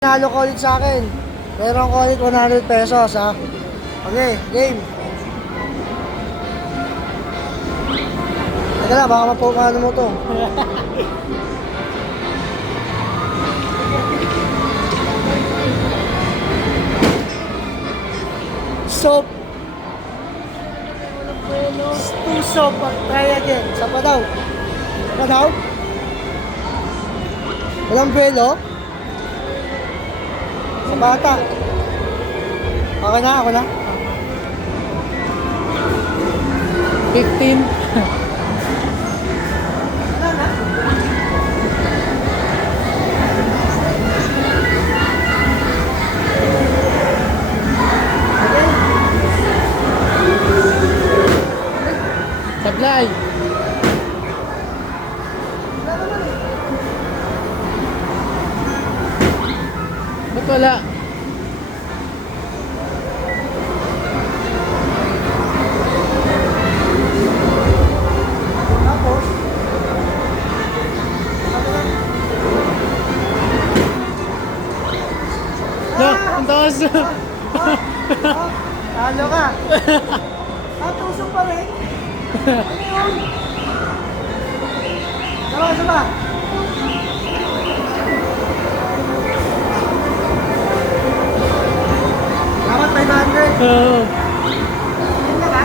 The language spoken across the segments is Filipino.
Nalo ko ulit sa akin. Meron ko ulit 100 pesos ha. Okay, game. Teka lang, baka mapumano mo to. Soap. Two soap. Try again. Sa pa daw. Sa pa daw? Walang buwelo? Sa bata. Okay na, ako na. 15. Sablay. Ba't wala? Tapos, Ang taas. talo ka. Tusok pa rin. Ano yun? Sama. Dapat 500. Oo. Ano na ba?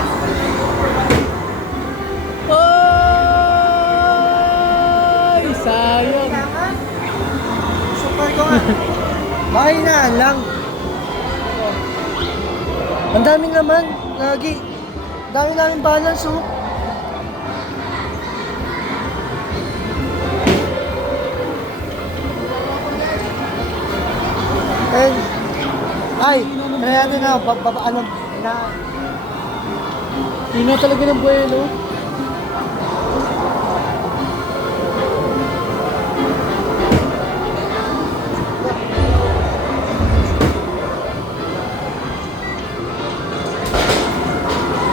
Ay, sayang. Kailangan. Super ko nga. Mahinaan lang. Ang daming naman. Lagi. Ang dami namin balance oh. And, ay, kaya natin na, ano, na, Hina talaga ng buwelo.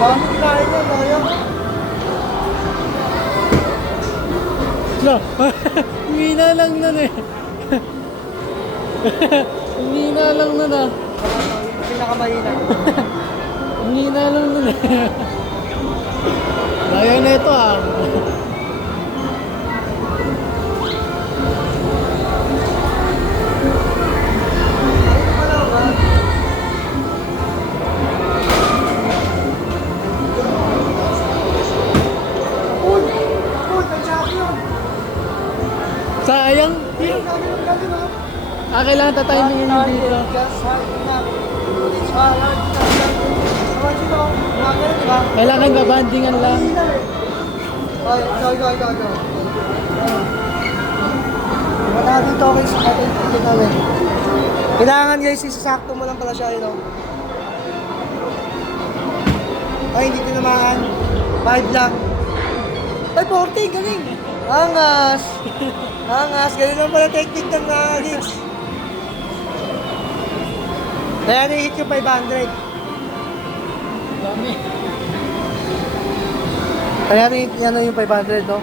dami kinain niya, kaya. No. Ang hina lang nun eh. Ang hina lang nun ah. Pinakamahina. Ang hina lang nun eh. Sayang na ito ah. Uy, may champion. Sayang. Kailangan tatimingin yun dito. Kailangan babandingan lang. Ay, go. Wala din to kayo sa ating pinawin. Kailangan guys, isasakto mo lang pala siya, you know. Ay, hindi tinamaan. 5 lang. Ay, 40, galing. Angas. Galing naman pala technique ng gigs. Kaya na-hit yung 500. Dami. Kaya na-hit yan yung 500, no?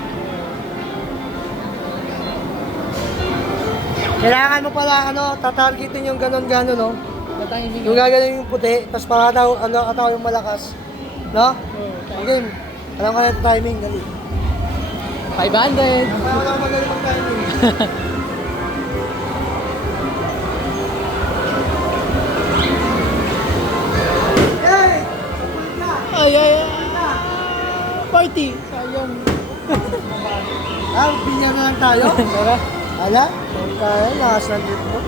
Kailangan mo pala, tatargetin yung ganon-ganon, no? Tatimingin. Yung gagaling yung puti, tapos pakataw, ataw yung malakas. No? Ang game. Alam ka na ito timing, dali. 500. Parang ako magaling mag-timing. Hey! Kulit na! Ay. 40. Sayang. Binyan na lang tayo. Tara. Ala? Kaya, lakas ng trip mo.